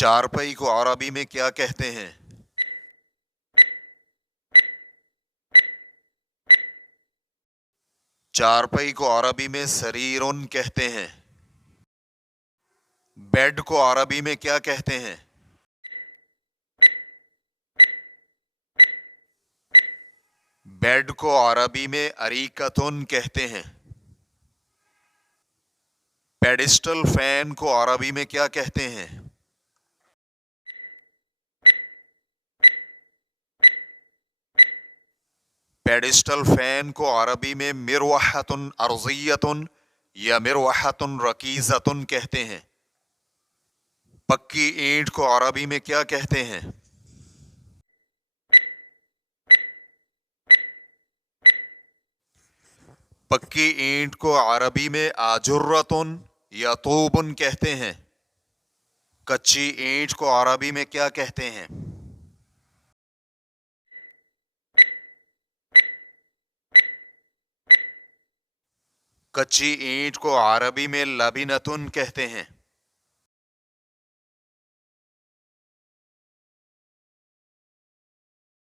چارپائی کو عربی میں کیا کہتے ہیں؟ چارپائی کو عربی میں سریرن کہتے ہیں۔ بیڈ کو عربی میں کیا کہتے ہیں؟ بیڈ کو عربی میں اریکتن کہتے ہیں۔ پیڈسٹل فین کو عربی میں کیا کہتے ہیں؟ پیڈسٹل فین کو عربی میں مروحۃ ارضیۃ یا مروحۃ رکیزۃ کہتے ہیں۔ پکی اینٹ کو عربی میں کیا کہتے ہیں؟ پکی اینٹ کو عربی میں آجرۃ یا طوب کہتے ہیں۔ کچی اینٹ کو عربی میں کیا کہتے ہیں؟ کچی اینٹ کو عربی میں لبنۃ کہتے ہیں۔